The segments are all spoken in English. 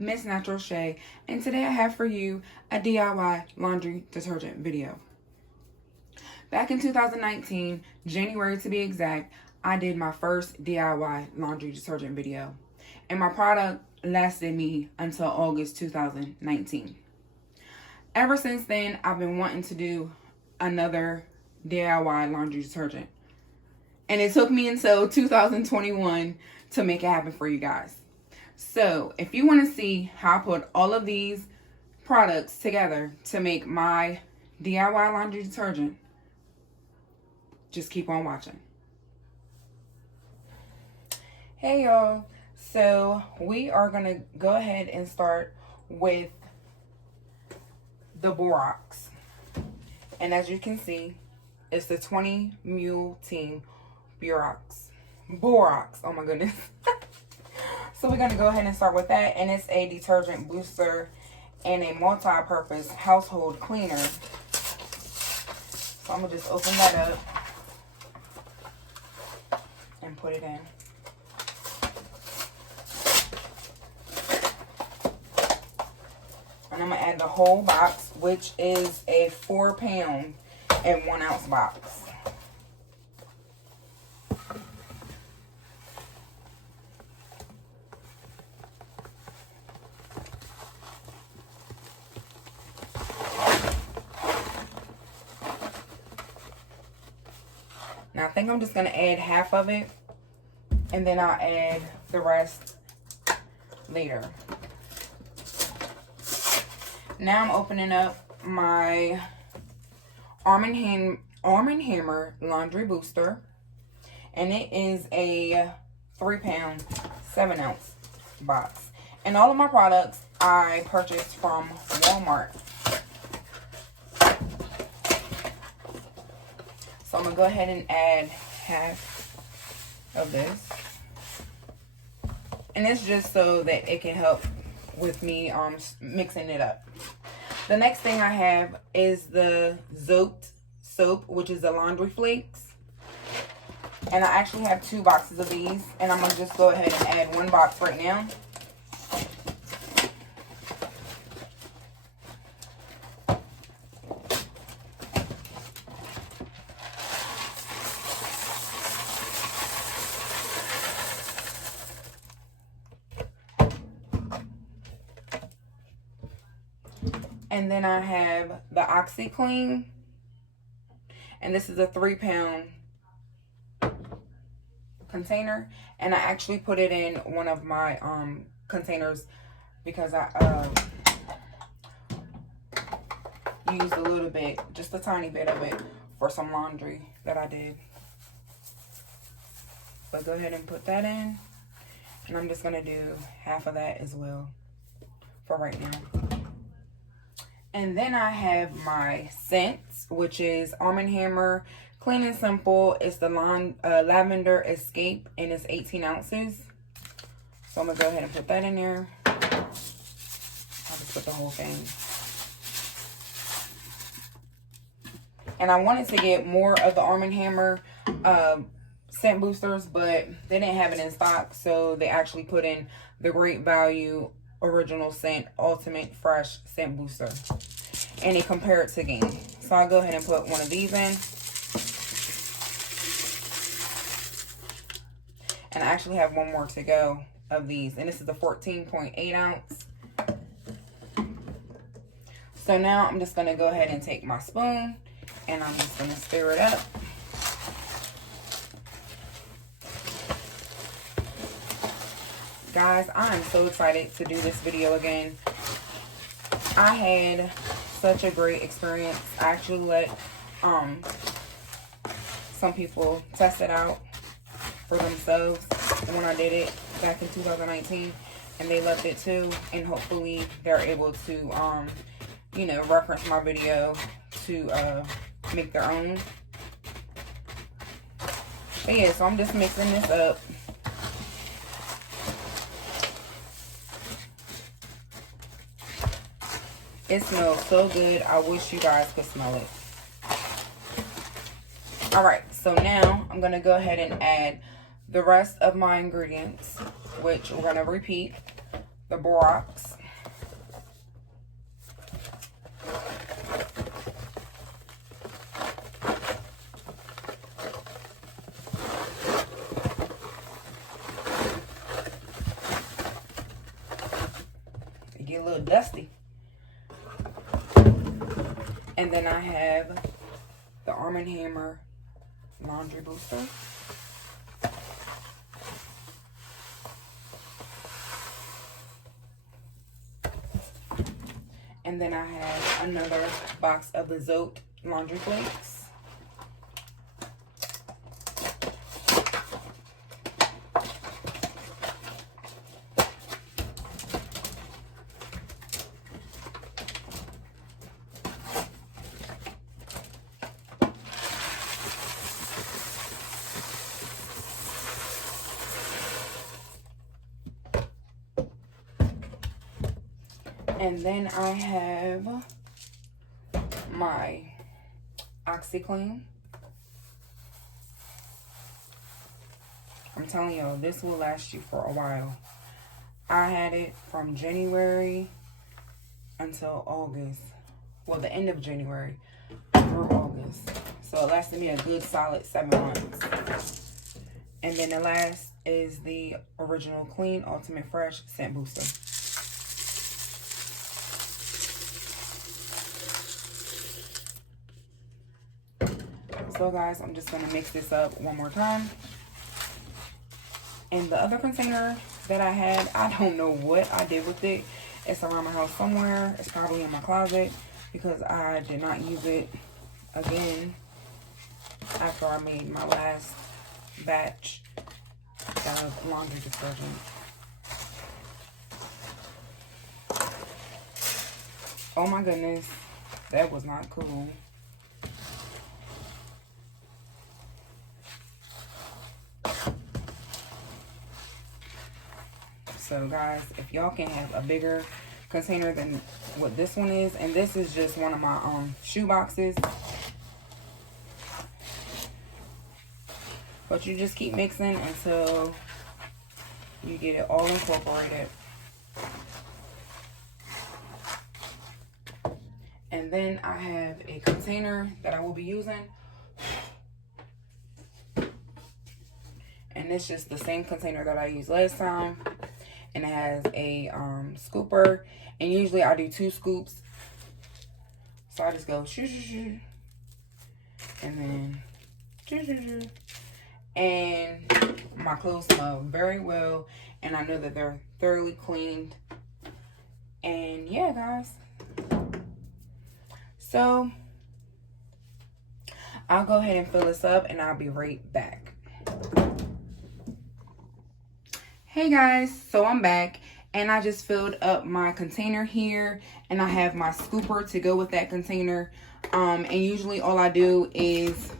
Missnaturalshay, and today I have for you a DIY laundry detergent video. Back in 2019, January to be exact, I did my first DIY laundry detergent video, and my product lasted me until August 2019. Ever since then, I've been wanting to do another DIY laundry detergent, and it took me until 2021 to make it happen for you guys. So if you want to see how I put all of these products together to make my DIY laundry detergent, just keep on watching. Hey y'all, so we are going to go ahead and start with the BORAX. And as you can see, it's the 20 Mule Team BORAX. Oh my goodness. So we're going to go ahead and start with that. And it's a detergent booster and a multi-purpose household cleaner. So I'm going to just open that up and put it in. And I'm going to add the whole box, which is a 4-pound and 1 ounce box. Now I think I'm just going to add half of it, and then I'll add the rest later. Now I'm opening up my Arm & Hammer laundry booster, and it is a 3-pound, 7 ounce box. And all of my products I purchased from Walmart. So I'm going to go ahead and add half of this. And it's just so that it can help with me mixing it up. The next thing I have is the ZOTE soap, which is the laundry flakes. And I actually have 2 boxes of these. And I'm going to just go ahead and add 1 box right now. And then I have the OxiClean, and this is a 3-pound container, and I actually put it in one of my containers because I used a little bit, just a tiny bit of it for some laundry that I did. But go ahead and put that in, and I'm just gonna do half of that as well for right now. And then I have my scents, which is Arm & Hammer Clean and Simple. It's the Lavender Escape, and it's 18 ounces. So I'm going to go ahead and put that in there. I'll just put the whole thing. And I wanted to get more of the Arm & Hammer scent boosters, but they didn't have it in stock. So they actually put in the Great Value Original Scent Ultimate Fresh Scent Booster, and they compare it to Game. So I'll go ahead and put one of these in, and I actually have 1 more to go of these, and this is the 14.8 ounce. So now I'm just going to go ahead and take my spoon, and I'm just going to stir it up. Guys, I am so excited to do this video again. I had such a great experience. I actually let some people test it out for themselves when I did it back in 2019, and they loved it too, and hopefully they're able to you know, reference my video to make their own. But yeah, so I'm just mixing this up. It smells so good. I wish you guys could smell it. Alright, so now I'm going to go ahead and add the rest of my ingredients, which we're going to repeat. the BORAX. It get a little dusty. And then I have the Arm & Hammer Laundry Booster. And then I have another box of the ZOTE laundry flakes. And then I have my OxiClean. I'm telling y'all, this will last you for a while. I had it from January until August. Well, the end of January through August. So it lasted me a good solid 7 months. And then the last is the Original Clean Ultimate Fresh Scent Booster. So guys, I'm just going to mix this up one more time. And the other container that I had, I don't know what I did with it. It's around my house somewhere. It's probably in my closet because I did not use it again after I made my last batch of laundry detergent. Oh my goodness, that was not cool. So guys, if y'all can have a bigger container than what this one is, and this is just one of my shoe boxes, but you just keep mixing until you get it all incorporated. And then I have a container that I will be using, and it's just the same container that I used last time. And it has a scooper, and usually I do 2 scoops. So I just go shoo shoo shoo, and then shoo shoo shoo. And my clothes smell very well, and I know that they're thoroughly cleaned. And yeah, guys. So I'll go ahead and fill this up, and I'll be right back. Hey guys, so I'm back, and I just filled up my container here, and I have my scooper to go with that container. And usually all I do is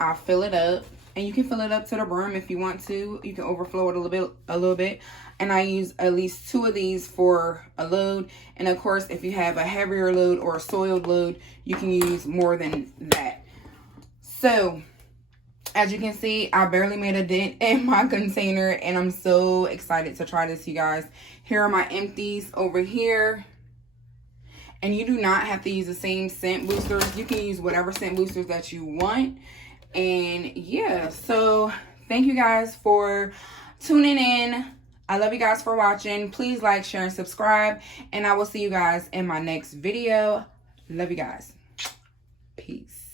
I fill it up, and you can fill it up to the brim if you want to. You can overflow it a little bit. And I use at least 2 of these for a load. And of course, if you have a heavier load or a soiled load, you can use more than that. So as you can see, I barely made a dent in my container, and I'm so excited to try this, you guys. Here are my empties over here. And you do not have to use the same scent boosters. You can use whatever scent boosters that you want. And yeah, so thank you guys for tuning in. I love you guys for watching. Please like, share, and subscribe. And I will see you guys in my next video. Love you guys. Peace.